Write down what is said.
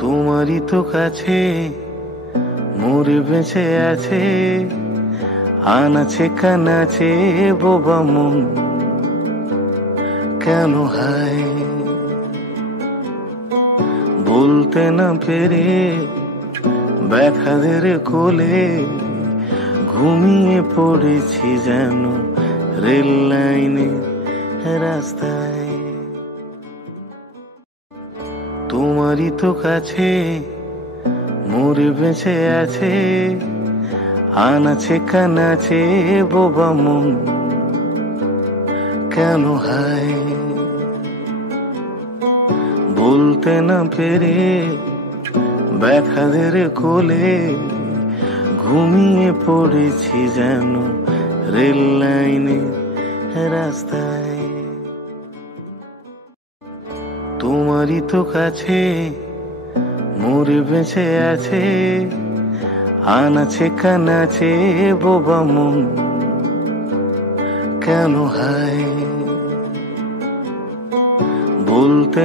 তোমারই তো কাছে মোর বেঁচে আছে, আনাচে কানাচে বোবা মন কেন হায় বলতে না পেরে ব্যথাদের কোলে ঘুমিয়ে পড়েছি যেন রেল লাইনে রাস্তায়। তোমারই তো কাছে মোর বেঁচে আছে, আনাচে কানাচে বোবা মন কেন হায় বলতে না পেরে ব্যথাদের কোলে ঘুমিয়ে পড়েছি যেন রেল লাইনে রাস্তায়। তোমারই তো কাছে মোর বেঁচে আছে, আনাচে কানাচে বোবা মন কেন হায় বলতে